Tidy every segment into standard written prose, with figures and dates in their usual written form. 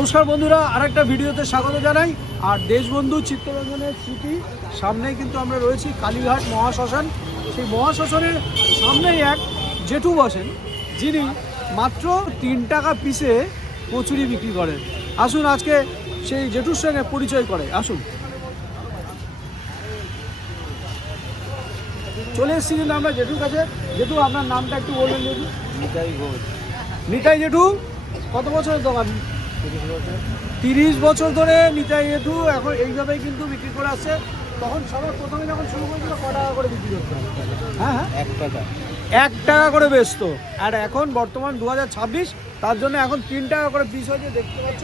নমস্কার বন্ধুরা, আরেকটা ভিডিওতে স্বাগত জানাই। আর দেশবন্ধু চিত্তরঞ্জনের স্মৃতি সামনেই কিন্তু আমরা রয়েছি কালীঘাট মহাশ্মশান। সেই মহাশ্মশানের সামনেই এক জেঠু বসেন, যিনি মাত্র 3 টাকা পিসে কচুরি বিক্রি করেন। আসুন আজকে সেই জেঠুর সঙ্গে পরিচয় করে আসুন। চলে এসেছি কিন্তু আমরা জেঠুর কাছে। জেঠু, আপনার নামটা একটু বলবেন জেঠু? নিতাই ঘোষ। নিতাই জেঠু কত বছরের দোকান? 30 বছর ধরে নিতাই জেঠু এখন এইভাবেই কিন্তু বিক্রি করে আসছে। তখন সবার প্রথমে যখন শুরু করেছিল ক টাকা করে বিক্রি করতে? হ্যাঁ, 1 টাকা। 1 টাকা করে বেচতো। আর এখন বর্তমান 2026, তার জন্য এখন 3 টাকা করে পিস হয়েছে, দেখতে পাচ্ছ।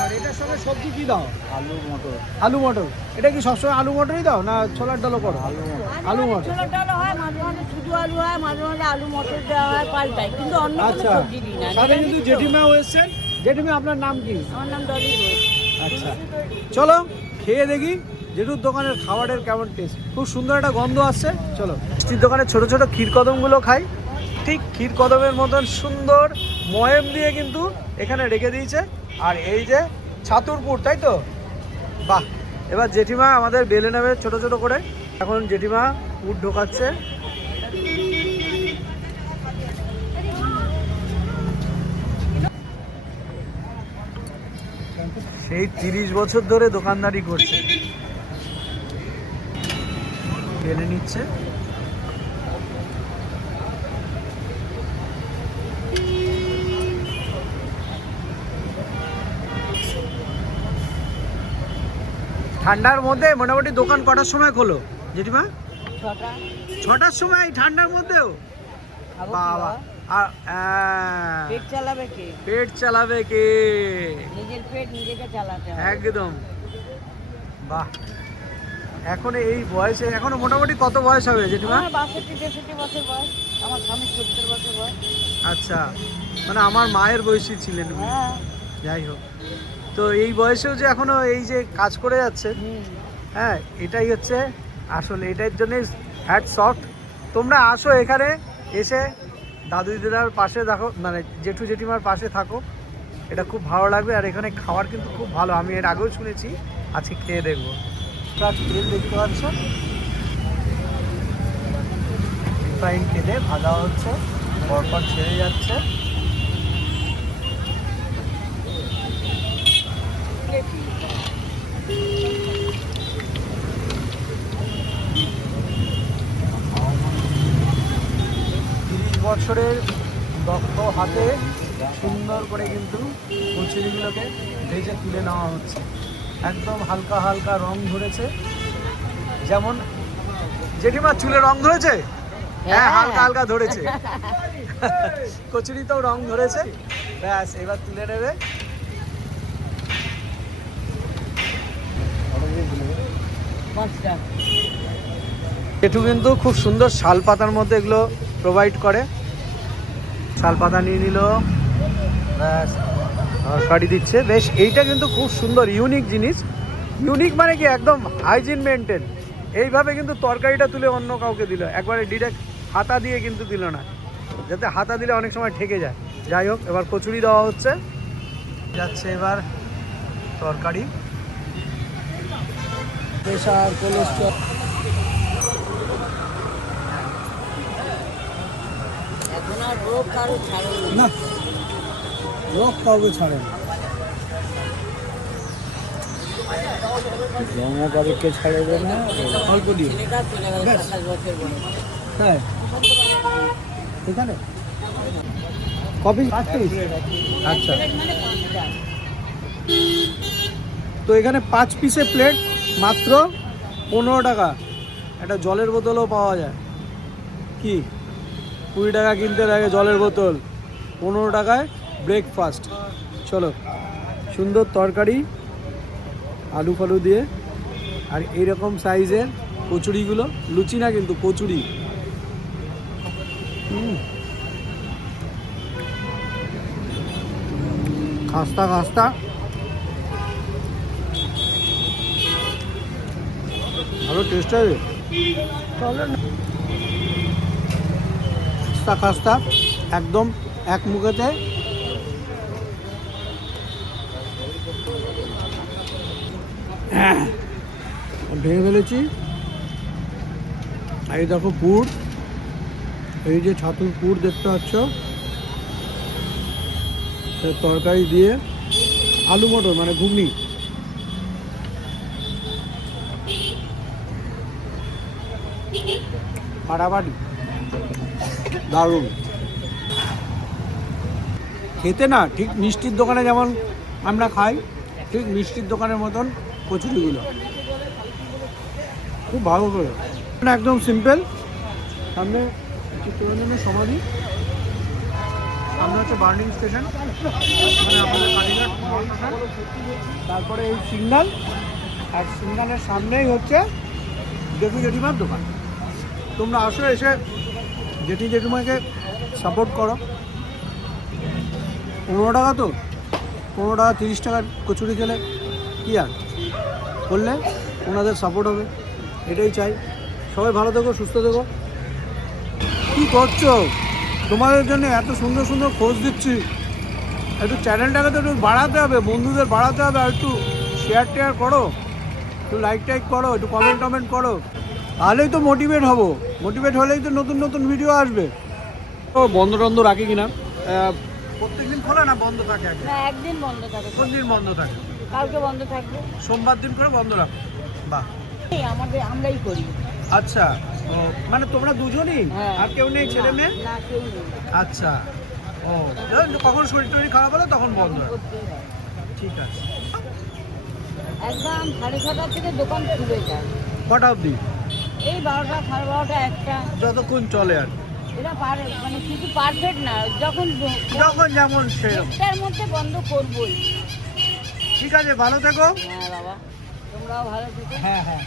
আর এটার সঙ্গে সবজি কি দাও? আলু মটর। আলু মটর। এটা কি সবসময় আলু মটরই দাও না ছোলার ডালও করো? আলু মটর। আলু মটর। ছোলার ডাল হয়, মাঝে মাঝে শুধু আলু হয়, মাঝে মাঝে আলু মটর দেওয়া হয়, পাল্টাই, কিন্তু অন্য কোনো আচ্ছা, সবজি দিই না। সাথে কিন্তু জেঠিমাও এসেছেন। জেঠিমা, আপনার নাম কি? আমার নাম ডলি ঘোষ। আচ্ছা, চলো খেয়ে দেখি জেঠুর দোকানের খাবারের কেমন টেস্ট। খুব সুন্দর একটা গন্ধ আসছে। চলো মিষ্টির দোকানে ছোট ছোট ক্ষীরকদমগুলো খাই। ঠিক ক্ষীরকদমের মতন সুন্দর ময়েম দিয়ে কিন্তু এখানে রেখে দিয়েছে। আর এই যে ছাতুরপুর, তাই তো? বাহ। এবার জেঠিমা আমাদের বেলে নেবে ছোট ছোট করে। এখন জেঠিমা পুর ঢোকাচ্ছে। সেই 30 বছর ধরে দোকানদারি করছে। বেলে নিচ্ছে। ঠান্ডার মধ্যে মোটামুটি দোকান কটার সময় খোলো জেঠিমা? 6টা। 6টার সময় ঠান্ডার মধ্যেও? খাবো কি বাবা। বাবা? আর পেট চালাবে কে? পেট চালাবে কে? নিজের পেট নিজেকে চালাতে হবে। একদম। বাহ। এখন এই বয়সে, এখনো মোটামুটি কত বয়স হবে জেঠিমা? আমার 62-63 বছর বয়স, আমার স্বামী 70 বছর বয়স। আচ্ছা, মানে আমার মায়ের বয়সী ছিলেন উনি। হ্যাঁ। যাই হোক, তো এই বয়সেও যে এখনো এই যে কাজ করে যাচ্ছে, হ্যাঁ, এটাই হচ্ছে আসলে, এটার জন্যই হ্যাট সফট। তোমরা আসো এখানে, এসে দাদু দিদার পাশে দেখো, মানে জেঠু জেঠিমার পাশে থাকো, এটা খুব ভালো লাগবে। আর এখানে খাবার কিন্তু খুব ভালো, আমি এর আগেও শুনেছি, আজকে খেয়ে দেখবো। তেল দেখতে পাচ্ছ, রিফাইন তেলে ভাজা হচ্ছে, পরপর ছেড়ে যাচ্ছে। বছরের দক্ষ হাতে সুন্দর করে কিন্তু কচুরিগুলোকে ভেজে তুলে নেওয়া হচ্ছে। একদম হালকা হালকা রং ধরেছে। যেমন জেঠিমা চুলে রং ধরেছে? হ্যাঁ, হালকা হালকা ধরেছে। কচুরিতেও রং ধরেছে। ব্যাস, এবার তুলে নেবে। জেঠু কিন্তু খুব সুন্দর শাল পাতার মধ্যে এগুলো প্রোভাইড করে। শাল পাতা নিয়ে নিল, ব্যাস তরকারি দিচ্ছে। বেশ, এইটা কিন্তু খুব সুন্দর ইউনিক জিনিস। ইউনিক মানে কি, একদম হাইজিন মেনটেন। এইভাবে কিন্তু তরকারিটা তুলে অন্য কাউকে দিল, একবারে ডিরেক্ট হাতা দিয়ে কিন্তু দিল না, যাতে হাতা দিলে অনেক সময় ঠেকে যায়। যাই হোক, এবার কচুরি দেওয়া হচ্ছে, যাচ্ছে এবার তরকারি। প্রেশার, কোলেস্ট্রল, এখন আর রোগ কারো ছাড়ে না, রোগ কাউকে ছাড়ে না। জন্মকারীকে ছাড়ে দেবে না। অল্প দিয়ে, ছেলেটা চলে গেল 27 বছর বয়স। হ্যাঁ। এখানে কপি 5 পিস? আচ্ছা, প্লেট মানে 5টা। তো এখানে 5 পিসে প্লেট মাত্র 15 টাকা। একটা জলের বোতলও পাওয়া যায়। কি 20 টাকা কিনতে লাগে জলের বোতল, 15 টাকায় ব্রেকফাস্ট। চলো, সুন্দর তরকারি আলু ফালু দিয়ে, আর এইরকম সাইজের কচুরিগুলো, লুচি না কিন্তু কচুরি। খাস্তা খাস্তা, ভালো টেস্ট আছে। খাস্তা খাস্তা, একদম এক মুখেতে ভেঙে ফেলেছি। এই দেখো পুর, এই যে ছাতুর পুর দেখতে পাচ্ছ, তরকারি দিয়ে আলু মটর মানে ঘুগনি। ফাটাফাটি, দারুণ খেতে না, ঠিক মিষ্টির দোকানে যেমন আমরা খাই ঠিক মিষ্টির দোকানের মতন কচুরিগুলো, খুব ভালো করে। একদম সিম্পল। সামনে চিত্তরঞ্জনের সমাধি, সামনে হচ্ছে বার্নিং স্টেশন, মানে আমাদের কালীঘাট মল স্টেশন। তারপরে এই সিগন্যাল, আর সিগন্যালের সামনেই হচ্ছে জেঠু জেঠিমার দোকান। তোমরা আসো, এসে জেঠি জেঠিমাকে সাপোর্ট করো। 15 টাকা তো, 15 টাকা 30 টাকার কচুরি খেলে কী আর, করলে ওনাদের সাপোর্ট হবে, এটাই চাই। সবাই ভালো থেকো, সুস্থ থেকো। কী করছো? তোমাদের জন্য এত সুন্দর সুন্দর খোঁজ দিচ্ছি, একটু চ্যানেলটাকে তো একটু বাড়াতে হবে, বন্ধুদের বাড়াতে হবে, আর একটু শেয়ার টেয়ার করো, একটু লাইক টাইক করো, একটু কমেন্ট টমেন্ট করো, তাহলেই তো মোটিভেট হবো। মোটিভেট হলেই তো নতুন নতুন ভিডিও আসবে। ও বন্ধ টন্ধ রাখে কিনা, প্রত্যেকদিন খোলা না বন্ধ থাকে? না, একদিন বন্ধ থাকে। কোন দিন বন্ধ থাকে? কালকে বন্ধ থাকবে। সোমবার দিন করে বন্ধ রাখো? বাহ, এই আমরাই করি। আচ্ছা। ও মানে তোমরা দুজনই, হ্যাঁ। আর কেউ নেই ছেলে মেয়ে? না, কেউ নেই। আচ্ছা। ও কখন শরীর টরীর খারাপ হলে তখন বন্ধ রাখো? করতেই হয়। ঠিক আছে। একদম 6:30 থেকে দোকান খুলে যায়। কটা অবধি? এই 12টা, 12:30, 1টা, যতক্ষণ চলে আর কি। এটা মানে কিছু পারফেক্ট না, যখন যখন যেমন সেরকম। একটার মধ্যে বন্ধ করবোই। ঠিক আছে, ভালো থেকো। হ্যাঁ বাবা, তোমরাও ভালো থেকো। হ্যাঁ হ্যাঁ।